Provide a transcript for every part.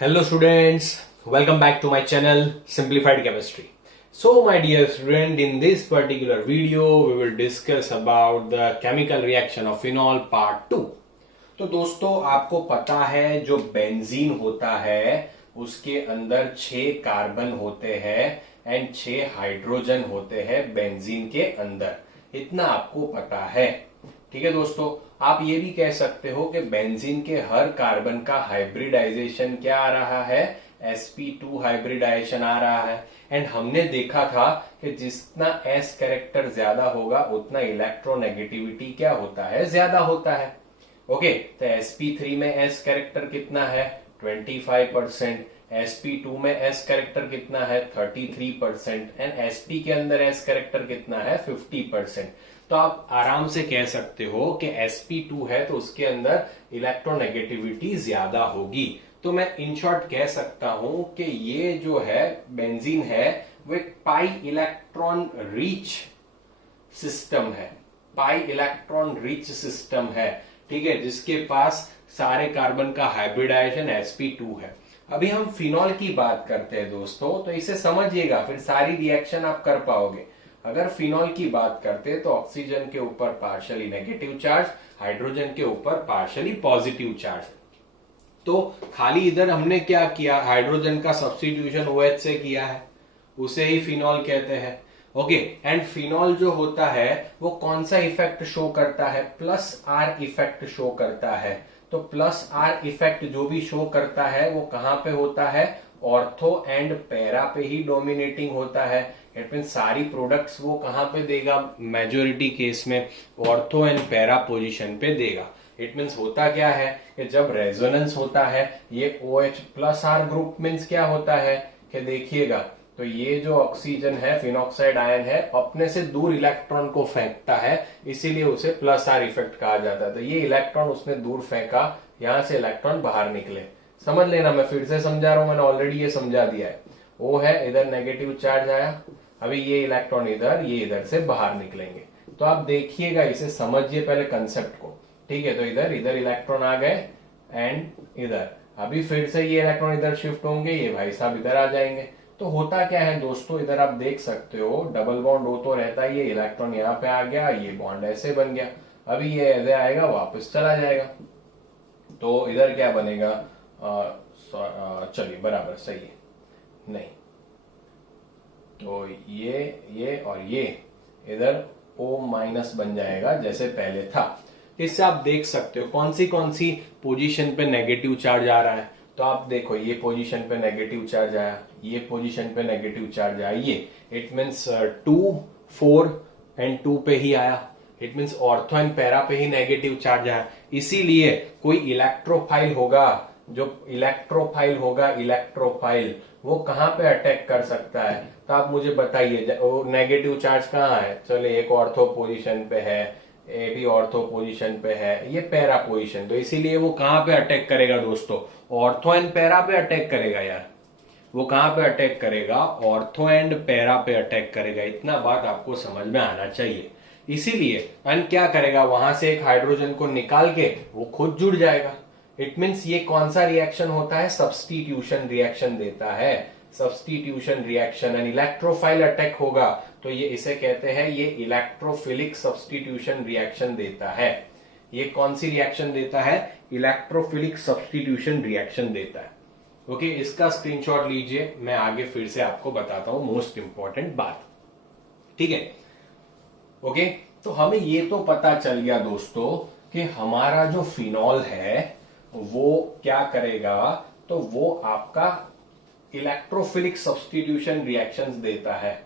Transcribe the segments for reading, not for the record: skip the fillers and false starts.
Hello students, welcome back to my channel Simplified Chemistry. So my dear student, in this particular video we will discuss about the chemical reaction of phenol part 2. तो दोस्तों आपको पता है जो benzene होता है उसके अंदर 6 कार्बन होते हैं एंड 6 हाइड्रोजन होते हैं बेंजीन के अंदर, इतना आपको पता है. ठीक है दोस्तों, आप ये भी कह सकते हो कि बेंजीन के हर कार्बन का हाइब्रिडाइजेशन क्या आ रहा है, sp2 हाइब्रिडाइजेशन आ रहा है. एंड हमने देखा था कि जितना s कैरेक्टर ज्यादा होगा उतना इलेक्ट्रोनेगेटिविटी क्या होता है, ज्यादा होता है. ओके, तो sp3 में s कैरेक्टर कितना है, 25%. sp2 में s कैरेक्टर कितना है, 33%. एंड sp के अंदर s कैरेक्टर कितना है, 50%. तो आप आराम से कह सकते हो कि sp2 है तो उसके अंदर इलेक्ट्रोनेगेटिविटी ज्यादा होगी. तो मैं इन शॉर्ट कह सकता हूं कि ये जो है बेंजीन है वो एक पाई इलेक्ट्रॉन रिच सिस्टम है, पाई इलेक्ट्रॉन रिच सिस्टम है. ठीक है, जिसके पास सारे कार्बन का हाइब्रिडाइजेशन sp2 है. अभी हम फिनॉल की बात करते हैं दोस्तों, तो इसे समझिएगा फिर सारी रिएक्शन आप कर पाओगे. अगर फिनॉल की बात करते हैं तो ऑक्सीजन के ऊपर पार्शियली नेगेटिव चार्ज, हाइड्रोजन के ऊपर पार्शियली पॉजिटिव चार्ज. तो खाली इधर हमने क्या किया, हाइड्रोजन का सब्स्टिट्यूशन OH से किया है, उसे ही फिनॉल कहते हैं. ओके, एंड फिनॉल जो होता है वो कौन सा इफेक्ट शो करता है, प्लस आर इफेक्ट शो करता है. तो प्लस आर इफेक्ट जो भी शो करता है वो कहां पे होता है, ऑर्थो एंड पैरा पे ही डोमिनेटिंग होता है. इट मीन सारी प्रोडक्ट्स वो कहां पे देगा, मेजोरिटी केस में ऑर्थो एंड पैरा पोजीशन पे देगा. इट मीन्स होता क्या है कि जब रेजोनेंस होता है ये OH plus R group means क्या होता है कि देखिएगा, तो ये जो ऑक्सीजन है फिनॉक्साइड आयन है अपने से दूर इलेक्ट्रॉन को फेंकता है, इसीलिए उसे प्लस आर इफेक्ट कहा जाता है. तो ये इलेक्ट्रॉन उसने दूर फेंका, यहां से इलेक्ट्रॉन बाहर निकले. समझ लेना, मैं फिर से समझा रहा हूं, मैंने ऑलरेडी ये समझा दिया है. O है, इधर नेगेटिव चार्ज आया, अभी ये इलेक्ट्रॉन इधर, ये इधर से बाहर निकलेंगे. तो आप देखिएगा, इसे समझिए पहले कंसेप्ट को. ठीक है, तो इधर इधर इलेक्ट्रॉन आ गए एंड इधर, अभी फिर से ये इलेक्ट्रॉन इधर शिफ्ट होंगे, ये भाई साहब इधर आ जाएंगे. तो होता क्या है दोस्तों, इधर आप देख सकते हो डबल बॉन्ड हो तो रहता है, ये इलेक्ट्रॉन यहाँ पे आ गया, ये बॉन्ड ऐसे बन गया, अभी ये ऐसे आएगा वापस चला जाएगा. तो इधर क्या बनेगा, चलिए बराबर सही है, नहीं तो ये और ये इधर O माइनस बन जाएगा जैसे पहले था. इससे आप देख सकते हो कौन सी पोजीशन पे नेगेटिव चार्ज आ रहा है. तो आप देखो, ये पोजीशन पे नेगेटिव चार्ज आया, ये पोजीशन पे नेगेटिव चार्ज आया, ये इट मीन्स 2, 4 एंड 2 पे ही आया. It means ortho and para पे ही नेगेटिव चार्ज आया. इसीलिए कोई इलेक्ट्रोफाइल होगा, जो इलेक्ट्रोफाइल वो कहां पे अटैक कर सकता है. तो आप मुझे बताइए, नेगेटिव चार्ज कहाँ है, चलिए एक ऑर्थो पोजीशन पे है, ये भी ऑर्थो पोजीशन पे है, ये पैरा पोजीशन. तो इसीलिए वो कहां पे अटैक करेगा दोस्तों, ऑर्थो एंड पैरा पे अटैक करेगा यार. वो कहां पे अटैक करेगा, ऑर्थो एंड पैरा पे अटैक करेगा. इतना बात आपको समझ में आना चाहिए. इसीलिए एंड क्या करेगा, वहां से एक हाइड्रोजन को निकाल के वो खुद जुड़ जाएगा. इट मीन्स ये कौन सा रिएक्शन होता है, सब्स्टिट्यूशन रिएक्शन देता है, substitution reaction. And electrophile attack होगा तो ये इसे कहते हैं, ये इलेक्ट्रोफिलिक सब्स्टिट्यूशन रिएक्शन देता है. ये कौन सी रिएक्शन देता है, इलेक्ट्रोफिलिक सब्स्टिट्यूशन रिएक्शन देता है. ओके, इसका स्क्रीनशॉट लीजिए, मैं आगे फिर से आपको बताता हूं मोस्ट इंपॉर्टेंट बात. ठीक है, ओके, तो हमें ये तो पता चल गया दोस्तों कि हमारा जो फिनॉल है वो क्या करेगा, तो वो आपका इलेक्ट्रोफिलिक सब्स्टिट्यूशन रिएक्शंस देता है.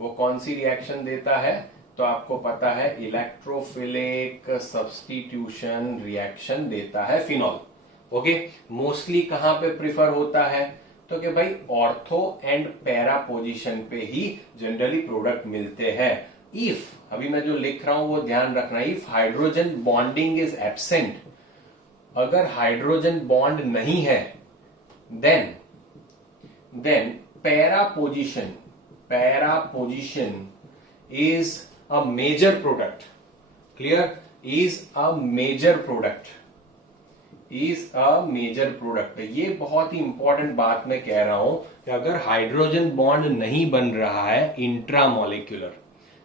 वो कौन सी रिएक्शन देता है, तो आपको पता है इलेक्ट्रोफिलिक सब्स्टिट्यूशन रिएक्शन देता है फिनॉल. ओके, मोस्टली कहां पे प्रिफर होता है, तो कि भाई ऑर्थो एंड पैरा पोजीशन पे ही जनरली प्रोडक्ट मिलते हैं. इफ, अभी मैं जो लिख रहा हूं वो ध्यान रखना, if hydrogen bonding is absent, अगर हाइड्रोजन बॉन्ड नहीं है, then para position is a major product. Clear, is a major product. Is a major product. ये बहुत ही इंपॉर्टेंट बात मैं कह रहा हूं कि अगर हाइड्रोजन बॉन्ड नहीं बन रहा है इंट्रामोलिक्यूलर,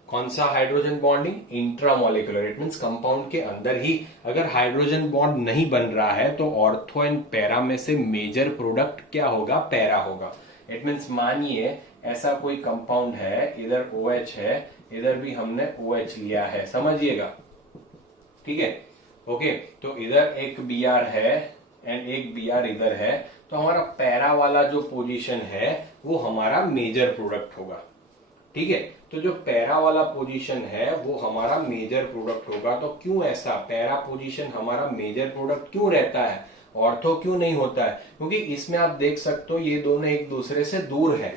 कौन सा hydrogen bonding, intramolecular, it means compound के अंदर ही अगर हाइड्रोजन बॉन्ड नहीं बन रहा है तो ऑर्थो एंड पैरा में से मेजर प्रोडक्ट क्या होगा, पैरा होगा। इट मींस मानिए ऐसा कोई कंपाउंड है, इधर OH है, इधर भी हमने OH लिया है, समझिएगा, ठीक है, ओके। तो इधर एक Br है एंड एक Br इधर है, तो हमारा पैरा वाला जो पोजीशन है वो हमारा मेजर प्रोडक्ट होगा, ठीक है। तो जो पैरा वाला पोजीशन है वो हमारा मेजर प्रोडक्ट होगा। तो क्यों ऐसा, पैरा पोजीशन हमारा मेजर प्रोडक्ट क्यों रहता है, ऑर्थो क्यों नहीं होता है? क्योंकि इसमें आप देख सकते हो ये दोनों एक दूसरे से दूर है,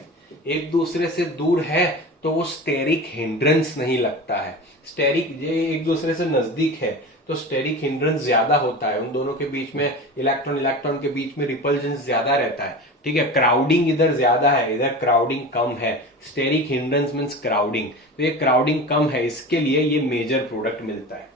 एक दूसरे से दूर है तो वो स्टेरिक हिंड्रेंस नहीं लगता है। स्टेरिक, ये एक दूसरे से नजदीक है तो स्टेरिक हिंड्रेंस ज्यादा होता है, उन दोनों के बीच में इलेक्ट्रॉन इलेक्ट्रॉन के बीच में रिपल्जेंस ज्यादा रहता है, ठीक है। क्राउडिंग इधर ज्यादा है, इधर क्राउडिंग कम है। स्टेरिक हिंड्रेंस मींस क्राउडिंग, तो ये क्राउडिंग कम है, इसके लिए ये मेजर प्रोडक्ट मिलता है।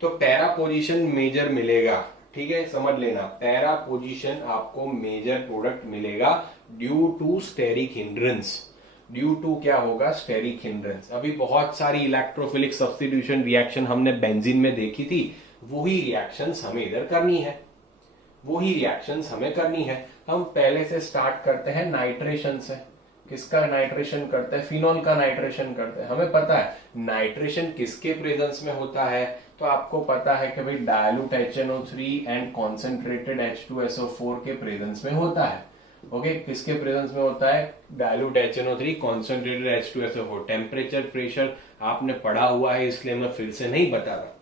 तो पैरा पोजीशन मेजर मिलेगा, ठीक है, समझ लेना, पैरा पोजीशन आपको मेजर प्रोडक्ट मिलेगा due to steric hindrance. Due to क्या होगा, स्टेरिक हिंड्रेंस। अभी बहुत सारी इलेक्ट्रोफिलिक सब्स्टिट्यूशन रिएक्शन हमने बेंजीन में देखी थी, वही रिएक्शंस हमें इधर करनी है, वही रिएक्शंस हमें करनी है। हम पहले से स्टार्ट करते हैं नाइट्रेशन से। किसका नाइट्रेशन करते हैं, फिनॉल का नाइट्रेशन करते हैं। हमें पता है नाइट्रेशन किसके प्रेजेंस में होता है, तो आपको पता है कि भाई dilute HNO3 and concentrated H2SO4 के प्रेजेंस में होता है। ओके, किसके प्रेजेंस में होता है, dilute HNO3 concentrated H2SO4। Temperature pressure आपने पढ़ा हुआ है इसलिए मैं फिर से नहीं बता रहा।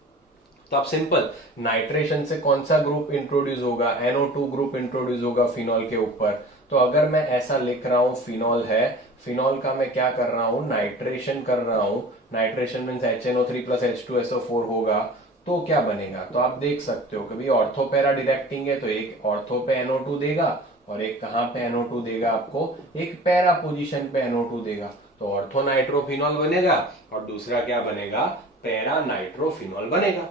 तो आप सिंपल, नाइट्रेशन से कौन सा ग्रुप इंट्रोड्यूस होगा, NO2 ग्रुप इंट्रोड्यूस होगा फिनॉल के ऊपर। तो अगर मैं ऐसा लिख रहा हूं फिनॉल है, फिनॉल का मैं क्या कर रहा हूं, नाइट्रेशन कर रहा हूं। Nitration means HNO3 plus H2SO4 होगा, तो क्या बनेगा, तो आप देख सकते हो कि भाई ऑर्थो पैरा डायरेक्टिंग है, तो एक ऑर्थो पे NO2 देगा और एक कहां पे NO2 देगा, आपको एक पैरा पोजीशन पे NO2 देगा। तो ऑर्थो नाइट्रोफिनॉल बनेगा और दूसरा क्या बनेगा, पैरा नाइट्रोफिनॉल बनेगा।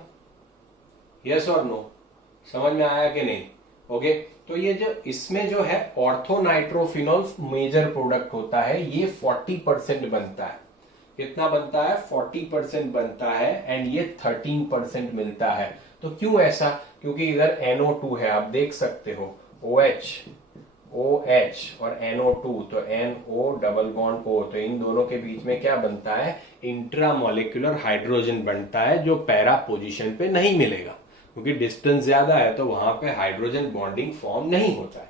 यस और नो, समझ में आया कि नहीं? ओके, तो ये जो इसमें जो है ऑर्थो नाइट्रोफिनॉल मेजर प्रोडक्ट होता है, ये 40% बनता है। कितना बनता है, 40% बनता है एंड ये 13% मिलता है। तो क्यों ऐसा, क्योंकि इधर NO2 है, आप देख सकते हो OH OH और NO2, तो NO डबल बॉन्ड O, तो इन दोनों के बीच में क्या बनता है, इंट्रामोलिक्यूलर हाइड्रोजन बनता है, जो पैरा पोजीशन पे नहीं मिलेगा क्योंकि डिस्टेंस ज्यादा है, तो वहां पे हाइड्रोजन बॉन्डिंग फॉर्म नहीं होता है।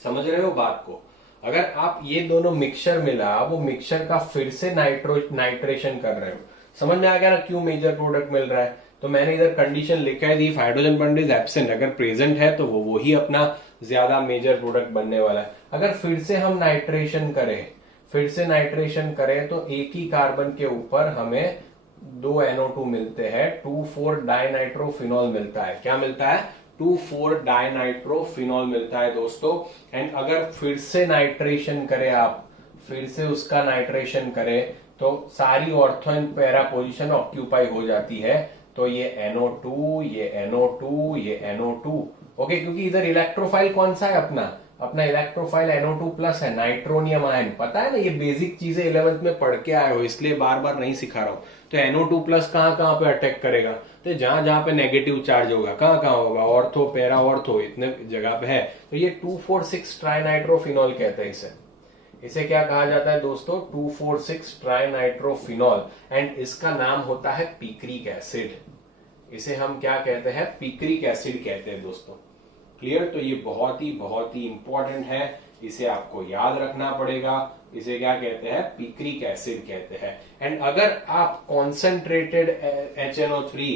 समझ रहे हो बात को? अगर आप ये दोनों मिक्सचर मिला, वो मिक्सचर का फिर से नाइट्रेशन कर रहे हो, समझ में आ गया ना क्यों मेजर प्रोडक्ट मिल रहा है। तो मैंने इधर कंडीशन लिखा है, the hydrogen bond is absent, अगर प्रेजेंट है तो वो ही अपना ज्यादा मेजर प्रोडक्ट बनने वाला है। अगर फिर से हम नाइट्रेशन करें, फिर से नाइट्रेशन करें, तो एक ही कार्बन के ऊपर हमें 2 NO2 मिलते हैं, 2,4 डाइनाइट्रोफिनॉल मिलता है। क्या मिलता है, 2,4 डाइनाइट्रोफिनॉल मिलता है दोस्तों। एंड अगर फिर से नाइट्रेशन करें, आप फिर से उसका नाइट्रेशन करें, तो सारी ortho and para position occupy हो जाती है। तो ये NO2, ये NO2, ये NO2, ओके, क्योंकि इधर इलेक्ट्रोफाइल कौन सा है, अपना इलेक्ट्रोफाइल NO2 प्लस है, नाइट्रोनियम आयन। पता है ना, ये बेसिक चीजें 11th में पढ़ के आए हो, इसलिए बार बार नहीं सिखा रहा हूं। तो NO2 प्लस कहां पे अटैक करेगा, तो जहां पे नेगेटिव चार्ज होगा, कहां होगा, ऑर्थो पैरा ऑर्थो, इतने जगह पे है। तो ये 2,4,6 ट्राइनाइट्रोफिनॉल कहते हैं इसे क्या कहा जाता है दोस्तों, 2,4,6 ट्राइनाइट्रोफिनॉल। एंड इसका नाम होता है पिक्रिक एसिड। इसे हम क्या कहते हैं, पिक्रिक एसिड कहते हैं दोस्तों। क्लियर? तो ये बहुत ही इंपॉर्टेंट है, इसे आपको याद रखना पड़ेगा। इसे क्या कहते हैं, पिक्रिक एसिड कहते हैं। एंड अगर आप concentrated HNO3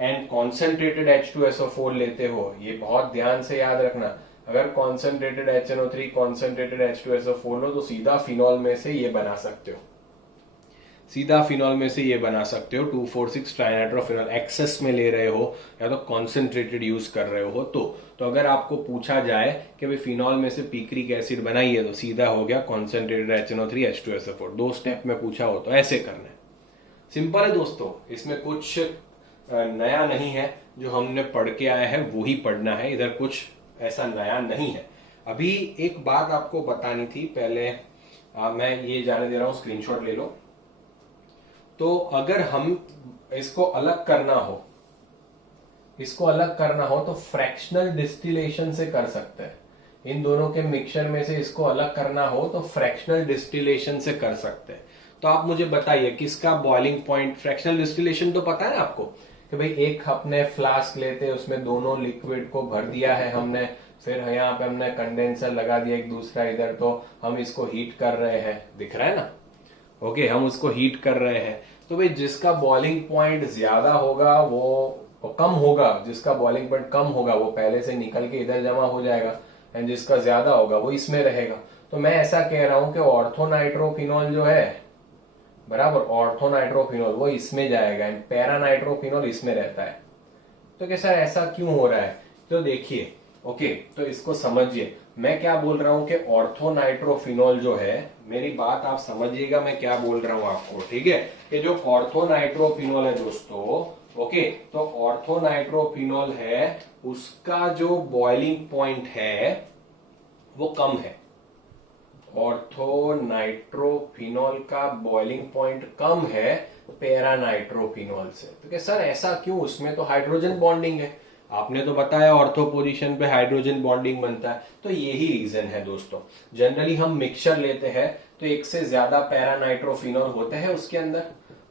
and concentrated H2SO4 लेते हो, ये बहुत ध्यान से याद रखना, अगर कॉन्सेंट्रेटेड HNO3 कॉन्सेंट्रेटेड H2SO4 लो, तो सीधा फिनॉल में से ये बना सकते हो, सीधा फिनॉल में से ये बना सकते हो। 2,4,6 ट्राइनाइट्रोफिनॉल एक्सेस में ले रहे हो या तो कॉन्सेंट्रेटेड यूज कर रहे हो, तो अगर आपको पूछा जाए कि भाई फिनॉल में से पिक्रिक एसिड बनाइए, तो सीधा हो गया कॉन्सेंट्रेटेड HNO3 H2SO4। 2 स्टेप में पूछा हो तो ऐसे करना है। सिंपल है दोस्तों, इसमें कुछ नया नहीं है, जो हमने पढ़ के आया है वो ही पढ़ना है, इधर कुछ ऐसा नया नहीं है। अभी एक बात आपको बतानी थी, पहले मैं ये जाने दे रहा हूं, स्क्रीनशॉट ले लो। तो अगर हम इसको अलग करना हो, तो फ्रैक्शनल डिस्टिलेशन से कर सकते हैं। इन दोनों के मिक्सचर में से इसको अलग करना हो तो फ्रैक्शनल डिस्टिलेशन से कर सकते हैं। तो आप मुझे बताइए किसका बॉइलिंग पॉइंट, फ्रैक्शनल डिस्टिलेशन तो पता है ना आपको कि भाई एक अपने फ्लास्क लेते, उसमें दोनों लिक्विड को भर दिया है हमने, फिर यहाँ पे हमने कंडेंसर लगा दिया एक दूसरा इधर, तो हम इसको हीट कर रहे हैं, दिख रहा है ना। ओके, हम उसको हीट कर रहे हैं। तो भाई जिसका बॉइलिंग पॉइंट ज्यादा होगा वो कम होगा, जिसका बॉइलिंग पॉइंट कम होगा वो पहले से निकल के इधर जमा हो जाएगा, एंड जिसका ज्यादा होगा वो इसमें रहेगा। तो मैं ऐसा कह रहा हूं कि ऑर्थोनाइट्रोफिनॉल जो है, बराबर, ऑर्थोनाइट्रोफिनॉल वो इसमें जाएगा एंड पैरानाइट्रोफिनॉल इसमें रहता है। तो कैसा ऐसा क्यों हो रहा है, तो देखिए। ओके, तो इसको समझिए, मैं क्या बोल रहा हूं कि ऑर्थोनाइट्रोफिनॉल जो है, मेरी बात आप समझिएगा मैं क्या बोल रहा हूं आपको, ठीक है। कि जो ऑर्थोनाइट्रोफिनॉल है दोस्तों, ओके, तो ऑर्थोनाइट्रोफिनॉल है, उसका जो बॉइलिंग पॉइंट है वो कम है। ऑर्थोनाइट्रोफिनॉल का बॉइलिंग पॉइंट कम है पैरानाइट्रोफिनॉल से। तो क्या सर ऐसा क्यों, उसमें तो हाइड्रोजन बॉन्डिंग है, आपने तो बताया ऑर्थो पोजीशन पे हाइड्रोजन बॉन्डिंग बनता है। तो यही रीजन है दोस्तों। जनरली हम मिक्सचर लेते हैं तो एक से ज्यादा पैरानाइट्रोफिनॉल होते हैं उसके अंदर।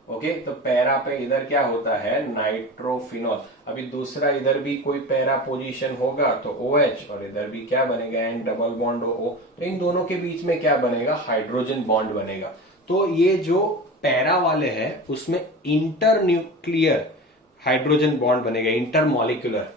ओके, तो पैरा पे इधर क्या होता है, नाइट्रोफिनॉल। अभी दूसरा इधर भी कोई पैरा पोजीशन होगा तो OH, और इधर भी क्या बनेगा, एन डबल बॉन्ड O। तो इन दोनों के बीच में क्या बनेगा, हाइड्रोजन बॉन्ड बनेगा। तो ये जो पैरा वाले हैं उसमें इंटर न्यूक्लियर हाइड्रोजन बॉन्ड बनेगा, इंटरमॉलिक्यूलर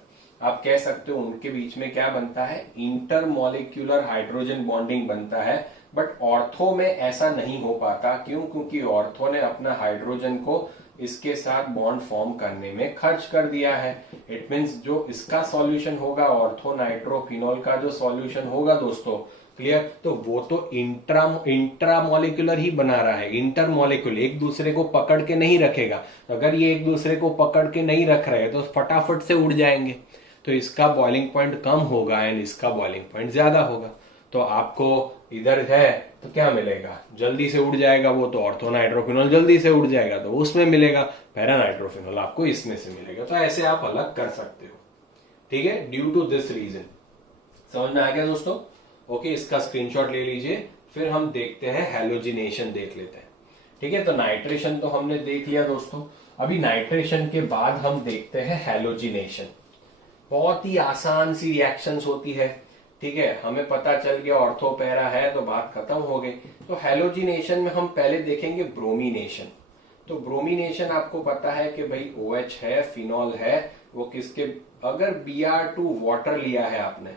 आप कह सकते हो। उनके बीच में क्या बनता है, इंटरमॉलिक्यूलर हाइड्रोजन बॉन्डिंग बनता है। बट ऑर्थो में ऐसा नहीं हो पाता, क्यों, क्योंकि ऑर्थो ने अपना हाइड्रोजन को इसके साथ बॉन्ड फॉर्म करने में खर्च कर दिया है। इट मींस जो इसका सॉल्यूशन होगा, ऑर्थो नाइट्रोफिनॉल का जो सॉल्यूशन होगा दोस्तों, क्लियर, तो वो तो इंट्रामोलिकुलर ही बना रहा है, इंटरमोलिकुलर, एक दूसरे को पकड़ के नहीं रखेगा। तो अगर ये एक दूसरे को पकड़ के नहीं रख रहे तो फटाफट से उड़ जाएंगे। तो इसका बॉइलिंग पॉइंट कम होगा एंड इसका बॉइलिंग पॉइंट ज्यादा होगा। तो आपको इधर है तो क्या मिलेगा, जल्दी से उड़ जाएगा वो, तो ऑर्थोनाइट्रोफिनॉल जल्दी से उड़ जाएगा तो उसमें मिलेगा, पैरानाइट्रोफिनॉल आपको इसमें से मिलेगा। तो ऐसे आप अलग कर सकते हो, ठीक है, ड्यू टू दिस रीजन। समझ में आ गया दोस्तों। ओके, इसका स्क्रीनशॉट ले लीजिए। फिर हम देखते हैं हैलोजिनेशन, देख लेते हैं, ठीक है। तो नाइट्रेशन तो हमने देख लिया दोस्तों। अभी नाइट्रेशन के बाद हम देखते हैं हैलोजिनेशन। बहुत ही आसान सी रिएक्शंस होती है, ठीक है। हमें पता चल गया ऑर्थो पैरा है तो बात खत्म हो गई। तो हैलोजिनेशन में हम पहले देखेंगे ब्रोमिनेशन। तो ब्रोमिनेशन आपको पता है कि भाई OH है, फिनॉल है, वो किसके, अगर Br2 वाटर लिया है आपने,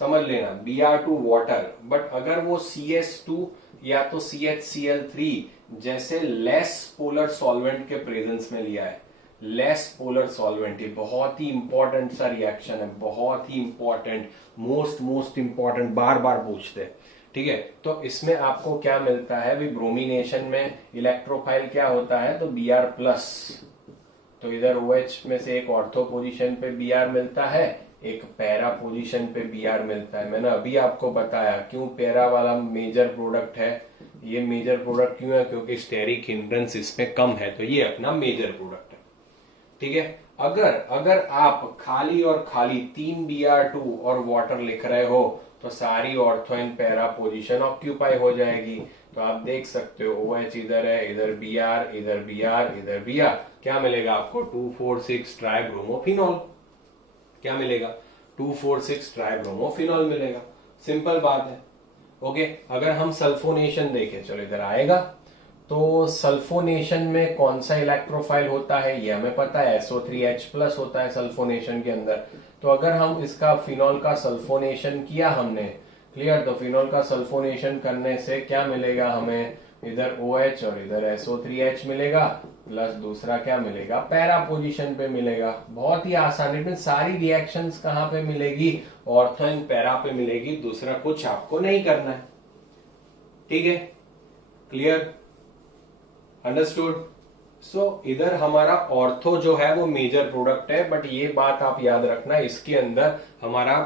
समझ लेना Br2 वाटर, बट अगर वो CS2 या तो CHCl3 जैसे लेस पोलर सॉल्वेंट के प्रेजेंस में लिया है, लेस पोलर सॉल्वेंट, ये बहुत ही इंपॉर्टेंट सा रिएक्शन है, बहुत ही इंपॉर्टेंट, मोस्ट इंपॉर्टेंट, बार बार पूछते हैं, ठीक है। तो इसमें आपको क्या मिलता है भी, ब्रोमिनेशन में इलेक्ट्रोफाइल क्या होता है, तो Br+, तो इधर OH में से एक ऑर्थो पोजीशन पे Br मिलता है, एक पैरा पोजीशन पे Br मिलता है। मैंने अभी आपको बताया क्यों पैरा वाला मेजर प्रोडक्ट है। ये मेजर प्रोडक्ट क्यों है, क्योंकि स्टेरिक हिंड्रेंस इसमें कम है, तो ये अपना मेजर प्रोडक्ट है, ठीक है। अगर आप खाली और खाली 3 Br2 और वाटर लिख रहे हो तो सारी ortho and para position occupy हो जाएगी। तो आप देख सकते हो OH इधर है, इधर Br, इधर Br, इधर Br, क्या मिलेगा आपको, 2,4,6 ट्राइब्रोमोफिनॉल। क्या मिलेगा, 2,4,6 ट्राइब्रोमोफिनॉल मिलेगा। सिंपल बात है। ओके, अगर हम सल्फोनेशन देखें, चलो इधर आएगा, तो सल्फोनेशन में कौन सा इलेक्ट्रोफाइल होता है ये हमें पता है, SO3H+ होता है सल्फोनेशन के अंदर। तो अगर हम इसका फिनॉल का सल्फोनेशन किया हमने, क्लियर, तो फिनॉल का सल्फोनेशन करने से क्या मिलेगा हमें, इधर OH और इधर SO3H मिलेगा, प्लस दूसरा क्या मिलेगा, पैरा पोजीशन पे मिलेगा। बहुत ही आसान है, सारी रिएक्शंस कहां पे मिलेगी, ऑर्थो एंड पैरा पे मिलेगी, दूसरा कुछ आपको नहीं करना है, ठीक है, क्लियर, अंडरस्टूड। इधर हमारा ऑर्थो जो है वो मेजर प्रोडक्ट है, बट ये बात आप याद रखना, इसके अंदर हमारा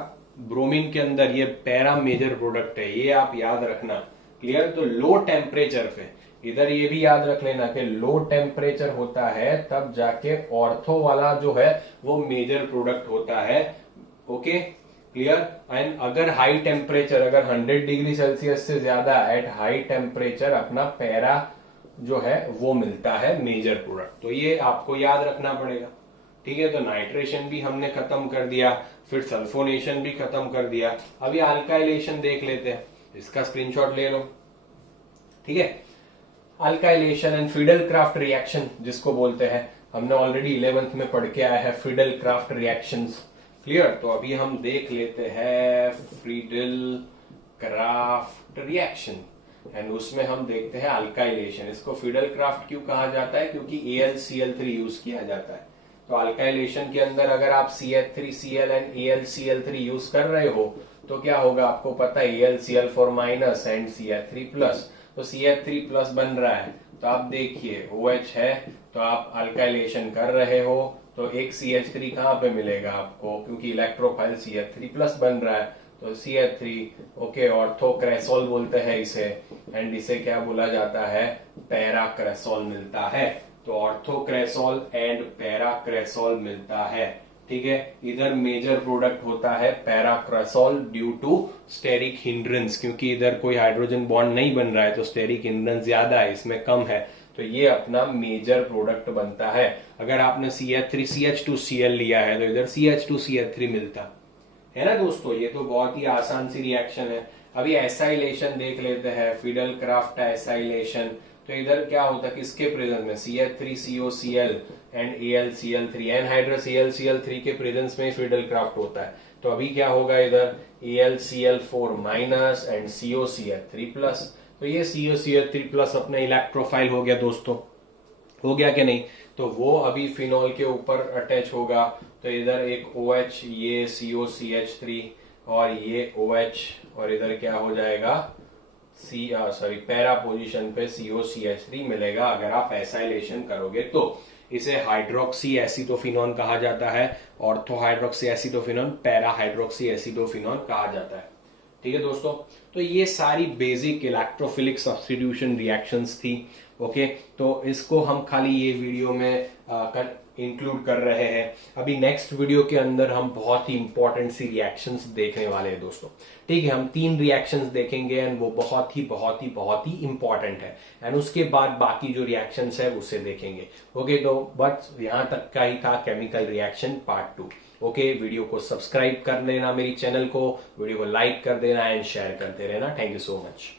ब्रोमीन के अंदर ये पैरा मेजर प्रोडक्ट है, ये आप याद रखना। क्लियर? तो लो टेम्परेचर पे इधर ये भी याद रख लेना कि लो टेम्परेचर होता है तब जाके ऑर्थो वाला जो है वो मेजर प्रोडक्ट होता है। Okay, clear? एंड अगर हाई टेम्परेचर, अगर 100 डिग्री सेल्सियस से ज्यादा एट हाई टेम्परेचर अपना पैरा जो है वो मिलता है मेजर प्रोडक्ट। तो ये आपको याद रखना पड़ेगा। ठीक है, तो नाइट्रेशन भी हमने खत्म कर दिया, फिर सल्फोनेशन भी खत्म कर दिया। अभी अल्काइलेशन देख लेते हैं, इसका स्क्रीनशॉट ले लो। ठीक है, alkylation and fiddle craft reaction जिसको बोलते हैं, हमने ऑलरेडी 11th में पढ़ के आया है फिडल क्राफ्ट रिएक्शंस। क्लियर? तो अभी हम देख लेते हैं फिडल क्राफ्ट रिएक्शन एंड उसमें हम देखते हैं अल्काइलेशन। इसको फिडल क्राफ्ट क्यों कहा जाता है? क्योंकि AlCl3 यूज किया जाता है। तो अल्काइलेशन के अंदर अगर आप CH3Cl एंड AlCl3 यूज कर रहे हो तो क्या होगा आपको पता है, AlCl4 minus and CH3 plus. तो CH3 प्लस बन रहा है, तो आप देखिए OH है, तो आप अल्काइलेशन कर रहे हो तो एक CH3 कहां पे मिलेगा आपको, क्योंकि इलेक्ट्रोफाइल CH3 प्लस बन रहा है, तो CH3 ओके, ऑर्थोक्रेसोल बोलते हैं इसे, एंड इसे क्या बोला जाता है, पैराक्रेसोल मिलता है। तो ऑर्थोक्रेसोल एंड पैराक्रेसोल मिलता है। ठीक है, इधर मेजर प्रोडक्ट होता है पैराक्रेसोल ड्यू टू स्टेरिक हिंड्रेंस, क्योंकि इधर कोई हाइड्रोजन बॉन्ड नहीं बन रहा है तो स्टेरिक हिंड्रेंस ज्यादा है, इसमें कम है, तो ये अपना मेजर प्रोडक्ट बनता है। अगर आपने CH3CH2Cl लिया है तो इधर CH2CH3 मिलता है ना दोस्तों। ये तो बहुत ही आसान सी रिएक्शन है। अभी एसाइलेशन देख लेते हैं, फिडल क्राफ्ट एसाइलेशन। तो इधर क्या होता है, किसके प्रेजेंस में, CH3COCl and AlCl3, anhydrous AlCl3 के प्रेजेंस में फिडल क्राफ्ट होता है। तो अभी क्या होगा, इधर AlCl4 minus and COCl3 plus. तो ये COCl3 प्लस अपना इलेक्ट्रोफाइल हो गया दोस्तों, हो गया कि नहीं? तो वो अभी फिनॉल के ऊपर अटैच होगा, तो इधर एक OH, ये COCH3 और ये OH, और इधर क्या हो जाएगा, पैरा पोजीशन पे COCH3 मिलेगा अगर आप एसाइलेशन करोगे तो। इसे हाइड्रोक्सी एसिडोफिनॉन कहा जाता है, ऑर्थो हाइड्रोक्सी एसिडोफिनॉन, पैरा हाइड्रोक्सी एसिडोफिनॉन कहा जाता है। ठीक है दोस्तों, तो ये सारी बेसिक इलेक्ट्रोफिलिक सब्स्टिट्यूशन रिएक्शंस थी। ओके, तो इसको हम खाली ये वीडियो में इंक्लूड कर रहे हैं। अभी नेक्स्ट वीडियो के अंदर हम बहुत ही इंपॉर्टेंट सी रिएक्शंस देखने वाले हैं दोस्तों। ठीक है, हम 3 रिएक्शंस देखेंगे एंड वो बहुत ही इंपॉर्टेंट है, एंड उसके बाद बाकी जो रिएक्शंस है उसे देखेंगे। ओके, तो बस यहां तक का ही था chemical reaction part 2। Okay, video को सब्सक्राइब कर लेना मेरी चैनल को, वीडियो को लाइक कर देना एंड शेयर करते रहना। Thank you so much.